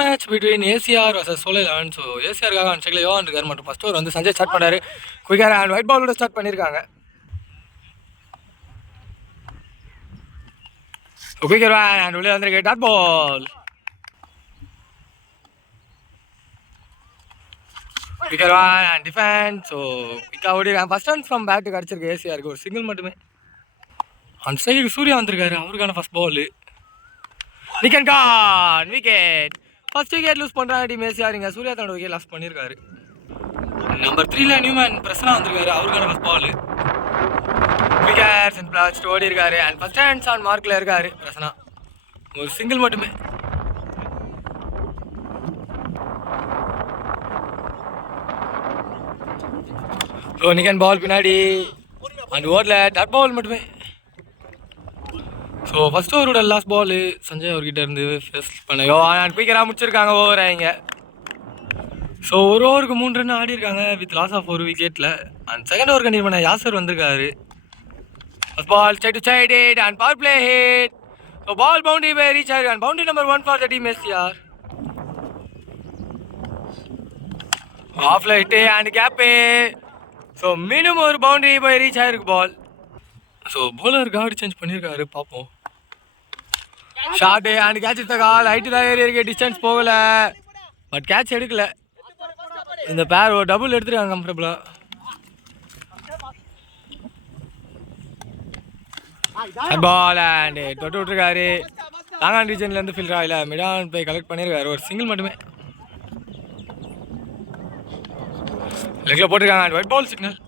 Match between ACR versus சோலை 11. So ஏசிஆருக்காக அந்த சைடில் யோகான் இருக்கார் மற்றும் ஃபர்ஸ்ட் ஓவர் வந்து சஞ்சய் ஸ்டார்ட் பண்ணாரு. குயிக்காக அண்ட் ஒயிட் பாலோட ஸ்டார்ட் பண்ணியிருக்காங்க. குயிக்கர் அண்ட் உள்ளே வந்திருக்கு dot ball. Quicker and defence. So குயிக்காக ஓடி ஃபர்ஸ்ட் ரன் ஃப்ரம் பேட் கிடச்சிருக்கு ஏசிஆருக்கு. ஒரு சிங்கிள் மட்டுமே. அந்த சைடுக்கு சூர்யா வந்திருக்காரு. அவருக்கான first ball wicket gone. Wicket first wicket loose பண்ணுறாங்க டீம் ஏசிஆர். இங்கே சூர்யா தன்னோட விக்கெட் லாஸ் பண்ணியிருக்காரு. நம்பர் 3ல நியூமேன் பிரசனா வந்திருக்காரு. அவருக்கான ஃபர்ஸ்ட் பால் விக்கெட் சிம்பிளாக ஓடி இருக்காரு. அண்ட் ஃபர்ஸ்ட் ஹேண்ட்ஸ் ஆன் மார்க்கில் இருக்காரு பிரசனா. ஒரு சிங்கிள் மட்டுமே. ஸோ நிக்கன் பால் பின்னாடி அண்ட் ஓவரில் டாட் பால் மட்டுமே. ஸோ ஃபர்ஸ்ட் ஓவரோட லாஸ்ட் பால் சஞ்சய் அவர்கிட்ட இருந்து ஃபேஸ் பண்ணையோ அண்ட் குயிக்கராக முடிச்சிருக்காங்க ஓவரை இங்கே. ஸோ ஒரு ஓவருக்கு 3 ரன் ஆடி இருக்காங்க வித் லாஸ் ஆஃப் ஒரு விக்கெட்டில். அண்ட் செகண்ட் ஓவர் கண்டிப்பாக பண்ண யாசர் வந்திருக்காரு. First ball straight to side hit and power play hit. So ball boundary by recharge and boundary number 1 for the team ACR. ஆஃப்ல hit and gap. So minimum ஒரு boundary by reach ஆயிருக்கு ball. So bowler card change பண்ணியிருக்காரு. பார்ப்போம். Short and catch எடுத்த கால் height தான் ஏறி இருக்கு. Distance போகலை பட் கேட்ச் எடுக்கல. இந்த பேர் ஒரு டபுள் எடுத்துருக்காங்க கம்ஃபர்டபுளாக. பால் அண்ட் தொட்டு விட்டுருக்காரு. லாங்கான் ரீஜன்லேருந்து ஃபீல்டர் ஆகல. மிடான் போய் கலெக்ட் பண்ணியிருக்காரு. ஒரு சிங்கிள் மட்டுமே. லெக்கில் போட்டிருக்காங்க அண்ட் ஒயிட் பால் சிக்னல்.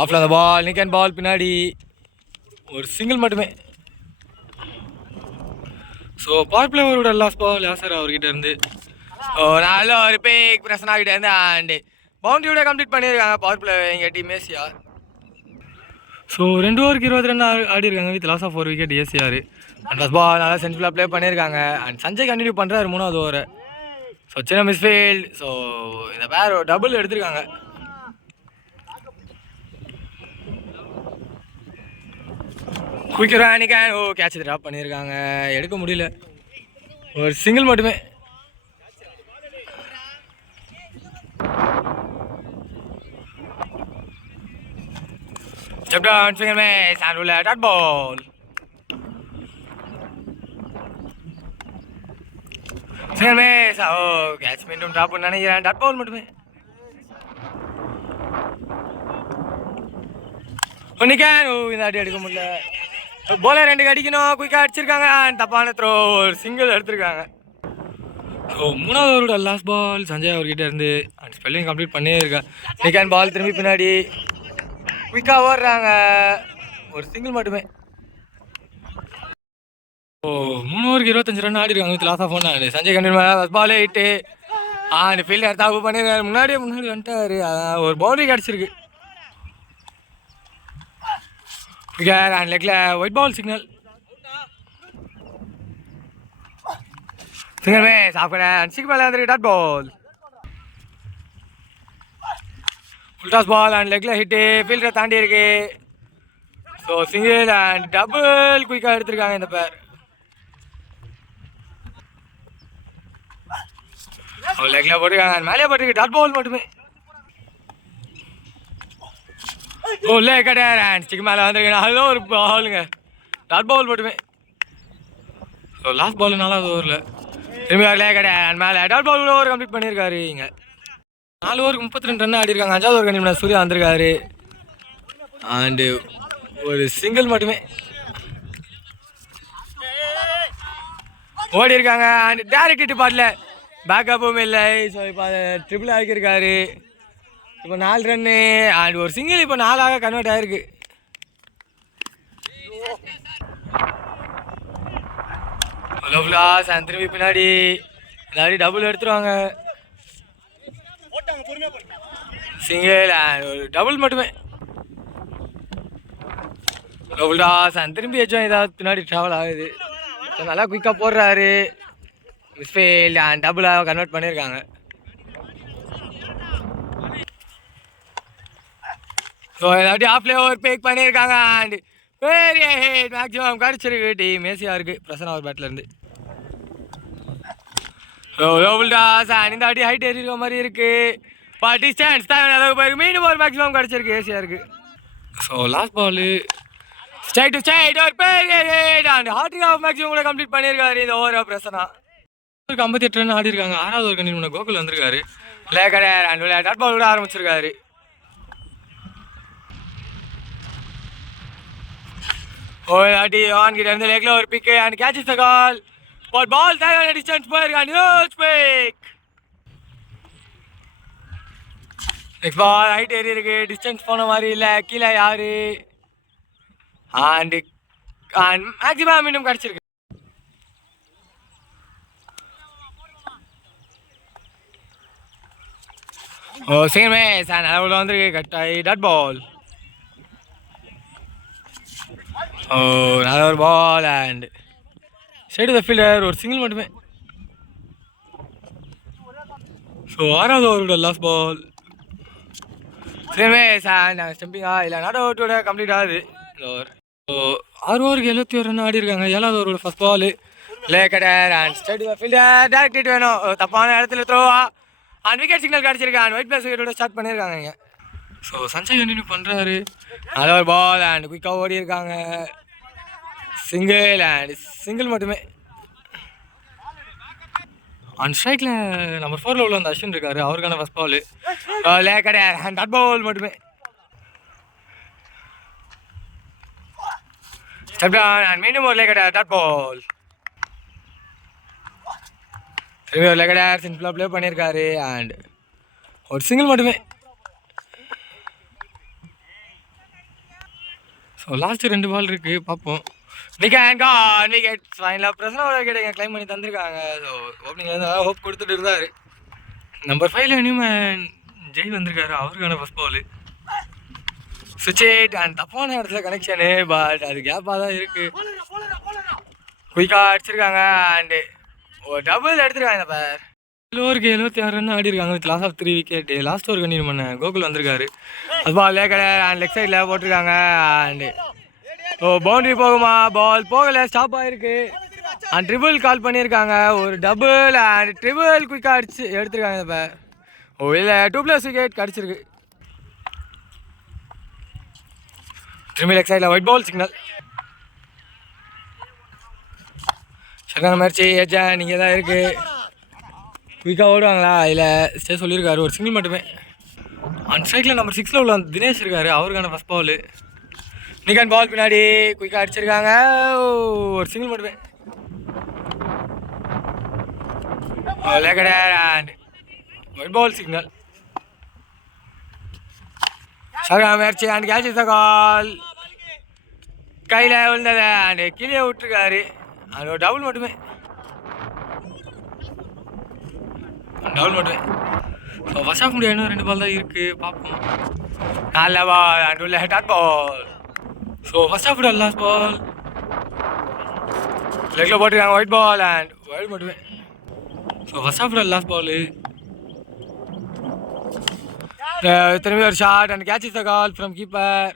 ஆஃப்ல அந்த பால் நிக்கன் பால் பின்னாடி ஒரு சிங்கிள் மட்டுமே. ஸோ பவர் பிளே ஓவரோட லாஸ்ட் பால் யாசர் அவர்கிட்ட இருந்து நல்ல ஒரு பேக் பிரசனா கிட்ட இருந்து அண்ட் பவுண்டரியோட கம்ப்ளீட் பண்ணியிருக்காங்க பவர் பிளே எங்கள் டீம் ஏசிஆர். ஸோ 2 ஓவருக்கு 20 ரன் ஆடி இருக்காங்க with loss of 4 wicket ACR. And first ball நல்லா சென்சிபிளாக ப்ளே பண்ணியிருக்காங்க. அண்ட் சஞ்சய் கண்டினியூ பண்ணுறாரு 3வது ஓவரை. ஸோ சின்ன மிஸ்ஃபீல்ட். ஸோ இந்த பேர் ஒரு டபுள் எடுத்திருக்காங்க. குயிக்கர் நிக்கன் கேட்ச் ட்ராப் பண்ணியிருக்காங்க. எடுக்க முடியல. ஒரு சிங்கிள் மட்டுமே. Step down, swing and miss, and roulette, dot ball. Swing and miss, catch மீண்டும் ட்ராப் பண்ண நினைக்கிறேன். டாட் பால் மட்டுமே. நிக்கன் இந்த அடி எடுக்க முடியல. போலர் 2 அடிக்கணும். குயிக்காக அடிச்சிருக்காங்க. தப்பான த்ரோ. ஒரு சிங்கிள் எடுத்திருக்காங்க. ஸோ 3வது ஓவரோட லாஸ்ட் பால் சஞ்சய் அவர்கிட்ட இருந்து அண்ட் ஸ்பெல்லிங் கம்ப்ளீட் பண்ணியே இருக்கேன். நிக்கன் பால் திரும்பி பின்னாடி குயிக்காக ஓடுறாங்க. ஒரு சிங்கிள் மட்டுமே. ஓ 3 ஓவருக்கு 25 ரன் ஆடி இருக்காங்க வித் லாஸ் ஆஃப் 1. சஞ்சய் கண்டிப்பாக ஃபர்ஸ்ட் பாலே ஹிட்டு அண்ட் ஃபீல்டர் தாப்பு பண்ணியிருக்காரு. முன்னாடி வந்துட்டாரு. அதான் ஒரு பவுண்டரி கிடச்சிருக்கு. அண்ட் லெக்கில் wide ball signal. Single miss and six மேலே வந்துருக்கு. Dot ball. Full toss ball and லெக்கில் ஹிட்டு ஃபீல்டரை தாண்டி இருக்கு. ஸோ சிங்கிள் அண்ட் டபுள் குயிக்காக எடுத்திருக்காங்க இந்த பேர். லெக்கில் போட்டிருக்காங்க. மேலே போட்டிருக்கு. டாட் பால் மட்டுமே. லே கட்டார் அண்ட் ஸ்டிக் மேலே வந்துருக்கு. நல்ல ஒரு பாலுங்க. டாட் பால் மட்டுமே. ஸோ லாஸ்ட் பால் 4வது ஓவரில் திரும்பி லே கட்டார் அண்ட் மேலே டாட் பால் ஓவர் கம்ப்ளீட் பண்ணியிருக்காரு. இங்கே 4 ஓவருக்கு 32 ரன் ஆடி இருக்காங்க. 5வது ஓவர் கண்டிப்பாக சூர்யா வந்திருக்காரு. அண்டு ஒரு சிங்கிள் மட்டுமே. ஓடி இருக்காங்க. அண்ட் டேரக்ட் ஹிட் பாட்டில் பேக்கப்பும் இல்லை. ஸோ இப்போ அதை ட்ரிபிள் ஆக்கியிருக்காரு. இப்போ 4 ரன்னு அண்ட் ஒரு சிங்கிள் இப்போ 4ஆக கன்வெர்ட் ஆகிருக்கு. ஹலோ ஃபிளாஸ் அண்ட் திரும்பி பின்னாடி எல்லாரும் டபுள் எடுத்துருவாங்க. சிங்கிள் அண்ட் ஒரு டபுள் மட்டுமே. ஹலோ ஃபிளாஸ் அண்ட் திரும்பி எச்சும் ஏதாவது பின்னாடி ட்ராவல் ஆகுது. நல்லா குயிக்காக போடுறாரு. மிஸ்ஃபீல்ட் அண்ட் டபுளாக கன்வெர்ட் பண்ணியிருக்காங்க. ஸோ ஏதாட்டி ஆஃப்லே ஓவர் பேக் பண்ணியிருக்காங்க. அண்ட் பெரிய ஹிட் மேக்ஸிமம் கிடச்சிருக்கு டீம் மேசியா இருக்குது பிரசன்னா ஒரு பேட்லேருந்து. இந்த அடி ஹைட் ஏறி இருக்க மாதிரி இருக்குது. டிஸ்டன்ஸ் தான் அளவுக்கு போயிருக்கு. மீண்டும் ஒரு மேக்ஸிமம் கிடச்சிருக்கு ஏசியா இருக்குது. So last ball straight to straight ஒரு பெரிய hit and hat-trick of maximum கூட கம்ப்ளீட் பண்ணியிருக்காரு இந்த ஓவர் பிரசன்னா. 58 ரன் ஆடி இருக்காங்க. 6வது ஓவர் கண்டினியூ பண்ண கோகுல் வந்திருக்காரு. லேக்கடர் அண்ட் டாட் பால் கூட ஆரம்பிச்சிருக்காரு. அடி ஆன் கிட்ட இருந்து லேக்ல ஒரு big and catch the call. Ball தேவையான டிஸ்டன்ஸ் போயிருக்கான். Huge big. Next ball height ஏறி இருக்கு. டிஸ்டன்ஸ் போன மாதிரி இல்லை. கீழே யாரு அண்ட் மேக்ஸிமம் மீண்டும் கிடச்சிருக்கு. செகண்ட் மேட்ச் அண்ட் அளவில் வந்துருக்கு. கட்டாய் டாட் பால். நல்ல ஒரு ball and side the fielder ஒரு சிங்கிள் மட்டுமே. ஸோ 6வது ஓவரோட last ball. Second match and ஸ்டம்பிங்கா இல்லை நாட் அவுட்டோட கம்ப்ளீட் ஆகுது இந்த ஓவர். ஸோ 6 ஓவருக்கு 71 ரன் ஆடி இருக்காங்க. 7வது ஓவரோட ஃபர்ஸ்ட் பால். லேக்கடர் and side the fielder direct hit வேணும். தப்பான இடத்துல த்ரோவா அண்ட் விக்கெட் சிக்னல் கிடச்சிருக்கான். ஒயிட் பிளஸ் விக்கெட்டோட ஸ்டார்ட் பண்ணியிருக்காங்க இங்கே. ஸோ சஞ்சய் கண்டினியூ பண்ணுறாரு. நல்ல ஒரு பால் அண்ட் குயிக்காக ஓடி இருக்காங்க. சிங்கிள் அண்ட் சிங்கிள் மட்டுமே. அண்ட் ஸ்ட்ரைக்கில் நம்பர் 4 உள்ள அந்த அஸ்வின் இருக்காரு. அவருக்கான ஃபர்ஸ்ட் பால். லேக்கடர் அண்ட் டாட் பால் மட்டுமே. ஸ்டெப் டவுன் அண்ட் மீண்டும் ஒரு லேக்கடர் டாட் பால். திரும்பி ஒரு லேக்கடர் சிம்பிளாக ப்ளே பண்ணியிருக்காரு அண்ட் ஒரு சிங்கிள் மட்டுமே. ஸோ லாஸ்ட்டு 2 பால் இருக்குது பார்ப்போம். விக்கெட் ஃபைனலாக பிரசனாவோட விக்கெட் கிளைம் பண்ணி தந்திருக்காங்க. ஸோ ஓப்பனிங்லேருந்து ஹோப் கொடுத்துட்டு இருந்தார். நம்பர் 5 நியூமேன் ஜெய் வந்திருக்காரு. அவருக்கான ஃபர்ஸ்ட் பால். சுவிட்ச் அண்ட் தப்பான இடத்துல கனெக்ஷனு பட் அது கேப்பாக தான் இருக்குது. குயிக்காக அடிச்சிருக்காங்க அண்டு ஒரு டபுள் எடுத்துருக்காங்க. இந்த பேர் ஓவருக்கு 76 ரன் ஆடி இருக்காங்க with loss of 3 wicket. Last over continue பண்ண கோகுல் வந்திருக்காரு. அது பால் லேக்கடர் அண்ட் லெக் சைடில் போட்டிருக்காங்க அண்டு பவுண்டரி போகுமா? பால் போகலை, ஸ்டாப் ஆகிருக்கு அண்ட் ட்ரிபிள் கால் பண்ணியிருக்காங்க. ஒரு டபுள் அண்ட் ட்ரிபிள் குயிக்காக அடிச்சு எடுத்துருக்காங்க. இப்போ இல்லை 2+ விக்கெட் கிடச்சிருக்கு. திரும்பி லெக் சைடில் ஒயிட் பால் சிக்னல். சரியான முயற்சி ஏஜா நீங்கள் தான் இருக்குது. குயிக்காக ஓடுவாங்களா? இல்லை ஸ்டே சொல்லியிருக்காரு. ஒரு சிங்கிள் மட்டுமே. அண்ட் ஸ்ட்ரைக்கில் நம்பர் 6 உள்ள தினேஷ் இருக்காரு. அவருக்கான ஃபர்ஸ்ட் பால். நிகான் பால் பின்னாடி குயிக்காக அடிச்சிருக்காங்க. ஒரு சிங்கிள் மட்டுமே. லேக்கடர் அண்ட் ஒயிட் பால் சிக்னல். சரியான முயற்சி அண்ட் கேட்ச் த கால். கையில் விழுந்ததை அண்ட் கீழே விட்டுருக்காரு. அது ஒரு டபுள் மட்டுமே. டபுள் மட்டுமே. ஸோ ஃபர்ஸ்ட் ஆஃப் முடியாது. 2 பால் தான் இருக்குது பார்ப்போம். நல்ல பால் அண்ட் உள்ள dot ball. So first off last ball. லெக்கில் போட்டிருக்காங்க. ஒயிட் பால் அண்ட் ஒயிட் மட்டுமே. So first off last ball. திரும்பி ஒரு shot and catch the call from keeper.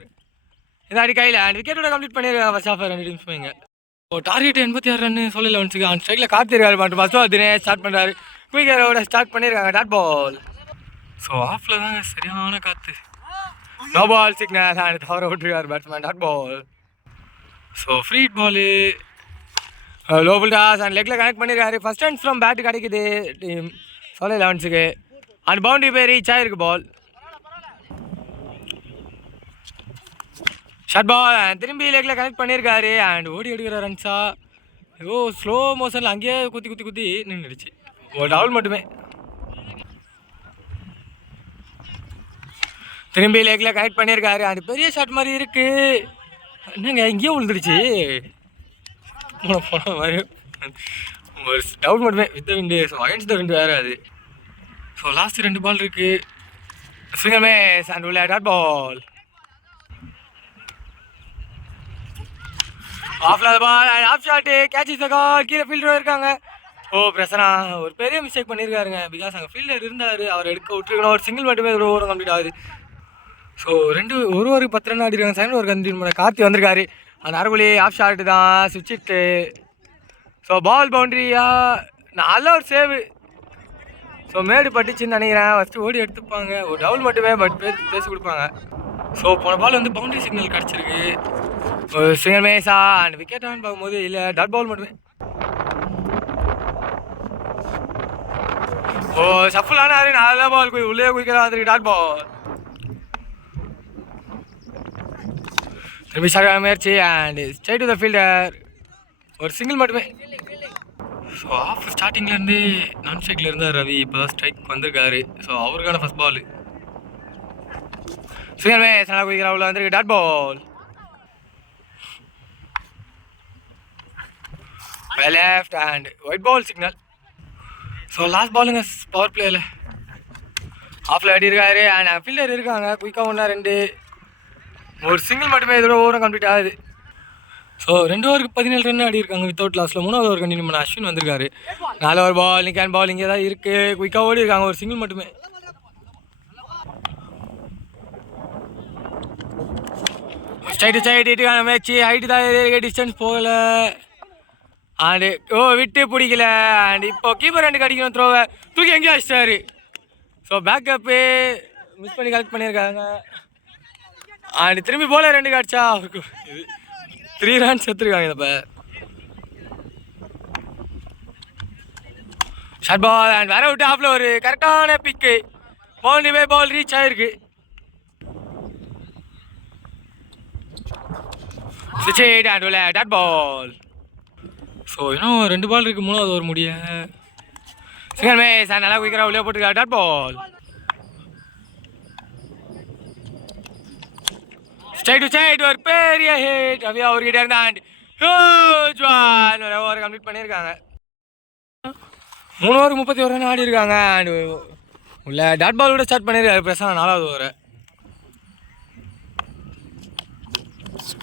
இந்த அடி கையில் அண்ட் விக்கெட்டோட கம்ப்ளீட் பண்ணியிருக்காங்க ஃபர்ஸ்ட் ஆஃப் 2 டீம்ஸுமே. இங்கே ஸோ டார்கெட் 86 ரன் சொல்லல வந்துச்சு. அண்ட் ஸ்ட்ரைக்கில் காத்திருக்காரு பண்ணிட்டு ஃபர்ஸ்ட் பால் தினேஷ் ஸ்டார்ட் பண்ணுறாரு. குயிக்கரோட ஸ்டார்ட் பண்ணியிருக்காங்க டாட் பால். ஸோ ஆஃபில் தான் சரியான காற்று. நோ பால் சிக்னல் அண்ட் தவற விட்டுருக்காரு batsman dot ball. So free ball லோபல் டாஸ் அண்ட் லெக்கில் கனெக்ட் பண்ணியிருக்காரு. ஃபர்ஸ்ட் ரன்ஸ் ஃப்ரம் பேட்டு கிடைக்குது டீம் சோலை 11ஸுக்கு அண்ட் பவுண்டரி போய் ரீச் ஆகிருக்கு. பால் ஷார்ட் பால் அண்ட் திரும்பி லெக்கில் கனெக்ட் பண்ணியிருக்காரு அண்ட் ஓடி எடுக்கிற ரன்ஸா. ஸ்லோ மோஷனில் அங்கேயே குத்தி நின்றுடுச்சு. ஒரு டவுல் மட்டுமே. திரும்பி லேக்கில் கனெக்ட் பண்ணியிருக்காரு அண்ட் பெரிய ஷாட் மாதிரி இருக்குது. என்னங்க இங்கேயே விழுந்துடுச்சு போன மாதிரி. ஒரு டவுல் மட்டுமே with the wind. So against the wind வேறு அது. ஸோ லாஸ்ட் 2 பால் இருக்குது. ஸ்விங்கர் மேஸ் அண்ட் உள்ள டாட் பால். ஆஃப்ல ball and off shot catch the call. கீழே ஃபீல்டரும் இருக்காங்க. பிரசனா ஒரு பெரிய மிஸ்டேக் பண்ணியிருக்காருங்க. பிகாஸ் அங்கே ஃபீல்டர் இருந்தார். அவர் எடுக்க விட்டுருக்கணும். ஒரு சிங்கிள் மட்டுமே ஒரு ஓவர் கம்ப்ளீட் ஆகுது. ஸோ ஒரு ஓவருக்கு 10 ரன் ஆடிருக்காங்க. செகண்ட் ஓவர் கண்டினியூ பண்ண கார்த்தி வந்திருக்காரு. அந்த அரைக்குழி ஆஃப் ஷாட்டு தான் சுவிட்ச் ஹிட்டு. ஸோ பால் பவுண்ட்ரியா நல்ல ஒரு சேவு. ஸோ மேடு பட்டுச்சுன்னு நினைக்கிறேன். ஃபஸ்ட்டு ஓடி எடுத்துப்பாங்க, ஒரு டவுல் மட்டுமே, பட் பேசி கொடுப்பாங்க. ஸோ போன பால் வந்து பவுண்டரி சிக்னல் கிடச்சிருக்கு. ஒரு சிங்கிள் மேஸா அண்ட் விக்கெட்டான்னு பார்க்கும்போது இல்லை, டாட் பால் மட்டுமே. ஓ சஃபுல்லான நல்ல பால் உள்ளே குதிக்கலாம் வந்துருக்கு, டாட் பால். திரும்பி சக முயற்சி and straight to the fielder, ஒரு சிங்கிள் மட்டுமே. ஸோ ஆஃப் ஸ்டார்டிங்லேருந்து நான் ஸ்ட்ரைக்கில் இருந்தார் ரவி, இப்போ தான் ஸ்ட்ரைக் வந்திருக்காரு. ஸோ அவருக்கான ஃபஸ்ட் பால் சிங்கிள் மேட்ச் நல்லா குதிக்கிற உள்ள வந்திருக்கு, dot ball. Left and wide ball signal. So last பாலுங்க பவர் பிளேயில் ஆஃபில் அடியிருக்காரு அண்ட் ஃபீல்டர் இருக்காங்க. குயிக்காக 1-2 ஒரு சிங்கிள் மட்டுமே இதோட ஓவரும் கம்ப்ளீட் ஆகுது. ஸோ 2 ஓவருக்கு 17 ரன் ஆடி இருக்காங்க வித்தவுட் லாஸில். 3வது ஓவர் கண்டினியூ பண்ண அஸ்வின் வந்திருக்காரு. 4 ஓவர் பால், நிக்கான் பால் இங்கே தான் இருக்குது. குயிக்காக ஓடி இருக்காங்க, ஒரு சிங்கிள் மட்டுமே. ஸ்ட்ரைட்டு மேட்ச் ஹைட்டு தான் டிஸ்டன்ஸ் போகல அண்டு விட்டு பிடிக்கல. அண்ட் இப்போ கீப்பர் 2 அடிக்கணும், த்ரோவை தூக்கி எங்கேயும் அடிச்சிட்டாரு. ஸோ பேக்கப்பு மிஸ் பண்ணி கலெக்ட் பண்ணியிருக்காங்க. அண்ட் திரும்பி போல 2 அடிச்சா அவருக்கு 3 ரன்ஸ் எடுத்துருக்காங்க. இப்போ ஷார்ட் பால் அண்ட் வேற விட்டு ஆஃப்ல ஒரு கரெக்டான பிக்கு, பவுண்டரி பால் ரீச் ஆயிருக்கு. Dot ball. ஸோ இன்னும் 2 பால் இருக்குது, 3வது ஓவர் முடிய. சிங்கிள் மேட்ச் நல்லா குயிக்கராக உள்ளே போட்டுருக்கா, டாட் பால். ஸ்ட்ரைட் ஒரு பெரிய ஹிட் அப்படியே அவர்கிட்ட இருந்தாண்ட் ஒரு ஓவர் கம்ப்ளீட் பண்ணியிருக்காங்க. 3 ஓவர் 31 ரன் ஆடி இருக்காங்க. அண்ட் உள்ள டாட் பால் கூட ஸ்டார்ட் பண்ணியிருக்காரு பிரசன்னா 4வது ஓவரை.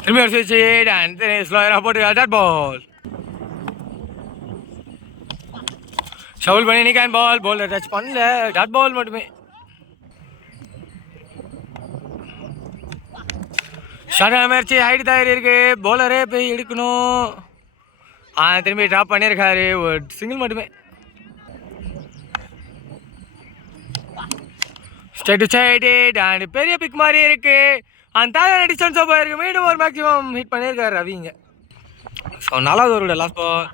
திரும்பி ஒரு ஸ்விட்ச் அண்ட் ஸ்லோயராக போட்டுருக்கா, டாட் பால். ஷவுல் பண்ணி நிக்கான் பால், பால் டச் பண்ணல, டாட் பால் மட்டுமே. ஷார்ட்டான முயற்சி ஹைட் தயாரி இருக்கு, பவுலரே போய் எடுக்கணும். திரும்பி ட்ராப் பண்ணியிருக்காரு, ஒரு சிங்கிள் மட்டுமே. ஸ்ட்ரைட் அண்ட் பெரிய பிக் மாதிரி இருக்கு. அந்த தேவையான டிஸ்டன்ஸாக போயிருக்கு. மீண்டும் ஒரு மேக்ஸிமம் ஹிட் பண்ணியிருக்காரு ரவிங்க. ஸோ 4வது ஓவரோட last ball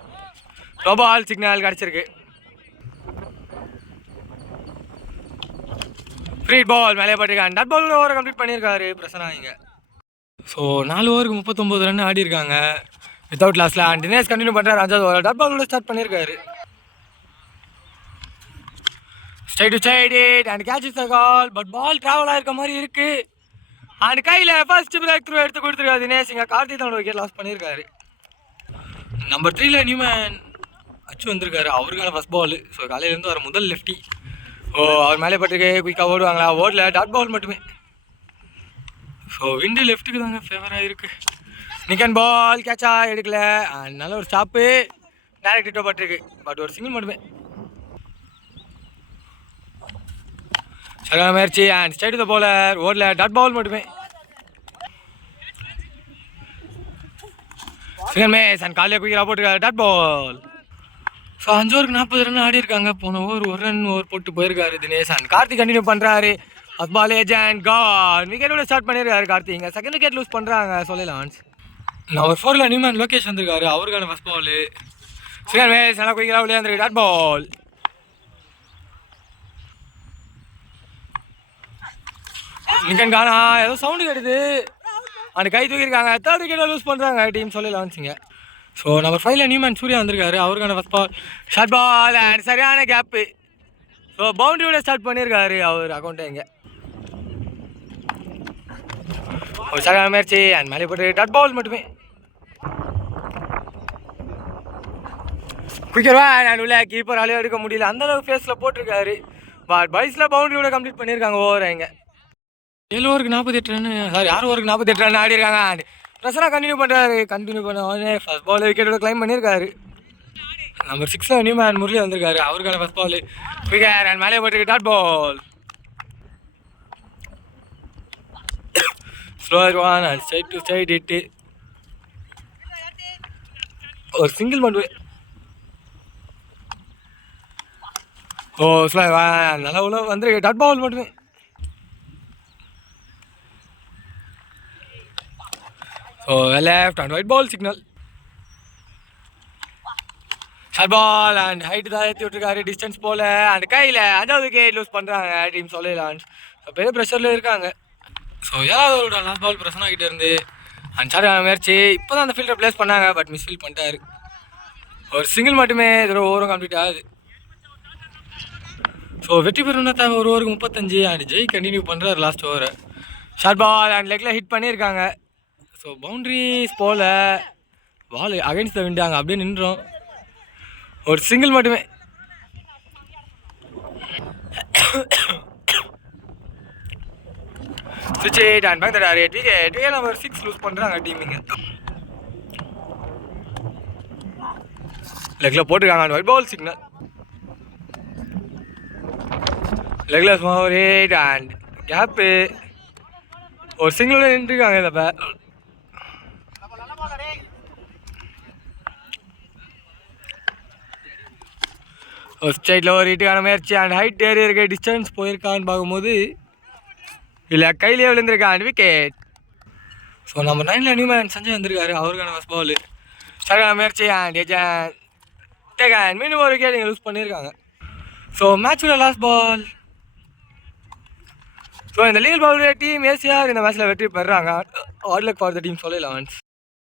throw ball signal கிடச்சிருக்கு. ஃப்ரீ பால் மேலே போட்டிருக்காங்க, டாட் பால் ஓவரை கம்ப்ளீட் பண்ணியிருக்காரு பிரசன்னா இங்கே. ஸோ 4 ஓவருக்கு 39 ரன் ஆடி இருக்காங்க வித்தவுட் லாஸில். அண்ட் தினேஷ் கண்டினியூ பண்ணுறாரு 5வது ஓவர், டாட் பாலோட ஸ்டார்ட் பண்ணியிருக்காரு. Straight and catch is the call, but ball travel ஆகிருக்க மாதிரி இருக்கு. அண்ட் கையில் ஃபர்ஸ்ட் பிரேக் த்ரூ எடுத்து கொடுத்துருக்காரு தினேஷ். இங்கே கார்த்திக் தன்னோட விக்கெட் லாஸ் பண்ணியிருக்காரு. நம்பர் 3ல நியூமேன் அச்சு வந்திருக்காரு, அவருக்கான ஃபர்ஸ்ட் பால். ஸோ காலையிலேருந்து வர முதல் லெஃப்டி. அவர் மேலே பட்டிருக்கு, குயிக்காக ஓடுவாங்களா, ஓடல, டாட் பால் மட்டுமே. ஸோ விண்டு லெஃப்ட்டுக்கு தாங்க ஃபேவராக இருக்குது. நிக்கன் பால் கேட்சா எடுக்கல அண்ட் நல்ல ஒரு ஸ்டாப்பு டேரக்ட் ஹிட்டோ பட்டிருக்கு, பட் ஒரு சிங்கிள் மட்டுமே. சரியான முயற்சி அண்ட் ஸ்ட்ரைட் த பவுலர், ஓடல, டாட் பால் மட்டுமே. சிங்கிள் மேட்ச் அண்ட் காலையில் குயிக்கராக போட்டுருக்காரு, டாட் பால். ஸோ 5 ஓவருக்கு 40 ரன் ஆடி இருக்காங்க. போன ஓவர் 1 ரன் ஓவர் போட்டு போயிருக்காரு தினேஷ். அண்ட் கார்த்திக் கண்டினியூ பண்ணுறாரு. அஸ்பால் ஏஜென்ட் கான் விக்கெட்டோட ஸ்டார்ட் பண்ணியிருக்காரு கார்த்திக். இங்கே செகண்ட் விக்கெட் லூஸ் பண்ணுறாங்க சொல்லலாம். நம்பர் 4ல நியூமேன் லோகேஷ் வந்திருக்காரு, அவருக்கான ஃபர்ஸ்ட் பால். சிங்கிள் மேட்ச் நல்லா குயிக்கராக உள்ளே வந்துருக்கு, டாட் பால். நிக்கன் கானா ஏதோ சவுண்டு கேட்டுது அண்ட் கை தூக்கியிருக்காங்க. 3rd விக்கெட்டை லூஸ் பண்ணுறாங்க டீம் சொல்லலாம்ச்சிங்க. ஸோ நம்பர் 5ல நியூமேன் சூர்யா வந்திருக்காரு, அவருக்கான first ball. Short ball and சரியான கேப்பு. ஸோ பவுண்டரியோட ஸ்டார்ட் பண்ணியிருக்காரு அவர் அக்கௌண்ட்டை. இங்கே ஒரு சரியான முயற்சி அண்ட் மேலே போட்டு டாட் பால் மட்டுமே. குயிக்கர் அண்ட் உள்ள கீப்பர் அலைய எடுக்க முடியல, அந்தளவுக்கு ஃபேஸில் போட்டிருக்காரு. பட் பைஸில் பவுண்டரியோட கம்ப்ளீட் பண்ணியிருக்காங்க ஓவர். இங்கே 7 ஓவருக்கு 48 ரன், சாரி 6 ஓவருக்கு 48 ரன் ஆடி இருக்காங்க. அண்ட் பிரசனா கண்டினியூ பண்ணுறாரு, கண்டினியூ பண்ண உடனே ஃபர்ஸ்ட் பால் விக்கெட்டோட கிளைம் பண்ணியிருக்காரு. நம்பர் 6ல நியூமேன் முரளி வந்திருக்காரு, அவருக்கான ஃபர்ஸ்ட் பால். குயிக்கர் அண்ட் மேலே போட்டு dot ball. Slower one and straight to straight hit. ஒரு சிங்கிள் மட்டுமே. ஓ நல்லா உள்ள வந்து டாட் பால் மட்டுமே. So left and wide ball signal. Short ball and height தான் ஏற்றி விட்டுருக்காரு, டிஸ்டன்ஸ் போல அந்த கையில் 5வது விக்கெட் லூஸ் பண்ணுறாங்க டீம் சொல்லலான்ஸ். பெரிய ப்ரெஷரில் இருக்காங்க. ஸோ 7வது லாஸ்ட் பால் பிரசன் ஆகிட்டே இருந்து அண்ட் ஷார்ட் முயற்சி. இப்போ தான் அந்த ஃபீல்டர் ப்ளேஸ் பண்ணாங்க, பட் மிஸ்ஃபீல் பண்ணிட்டாரு. ஒரு சிங்கிள் மட்டுமே இதோட ஓவரும் கம்ப்ளீட் ஆகுது. ஸோ வெற்றி பெறணும்னா தேவை ஒரு ஓவருக்கு 35 அண்ட் ஜெய் கண்டினியூ பண்ணுறாரு லாஸ்ட் ஓவரை. ஷார்ட் பால் அண்ட் லெக்கில் ஹிட் பண்ணியிருக்காங்க. ஸோ பவுண்ட்ரிஸ் போல் பால் அகைன்ஸ்ட் த விண்ட் அங்கே அப்படியே நின்றோம். ஒரு சிங்கிள் மட்டுமே. சுவிட்ச் and back that 8 wicket number 6 loose பண்ணுறாங்க டீமிங்க. லெக்கில் போட்டிருக்காங்க ஒயிட் பால் சிக்னல். லெக்கில் ஸ்மால் 8 அண்ட் கேப்பு. ஒரு சிங்கிள் நின்றுருக்காங்க இந்த பேர். ஒரு ஸ்ட்ரைட்டில் ஒரு ஹிட்டுக்கான முயற்சி அண்ட் ஹைட் ஏறி இருக்க டிஸ்டன்ஸ் போயிருக்கான்னு பார்க்கும்போது இல்லை கையிலே விழுந்திருக்கான் விக்கெட். ஸோ நம்ம 9ல் நியூமேன் சஞ்சய் வந்திருக்காரு, அவருக்கான ஃபஸ்ட் பால். சரியான முயற்சி அண்ட் ஏஜன் டேகன் மீண்டும் ஒரு விக்கெட் இங்கே லூஸ் பண்ணியிருக்காங்க. ஸோ மேட்சோட லாஸ்ட் பால். ஸோ இந்த லீகல் பவுலர் டீம் ஏசியா இந்த மேட்ச்சில் வெற்றி பெறுறாங்க. All luck for the team சொல்லலாம்.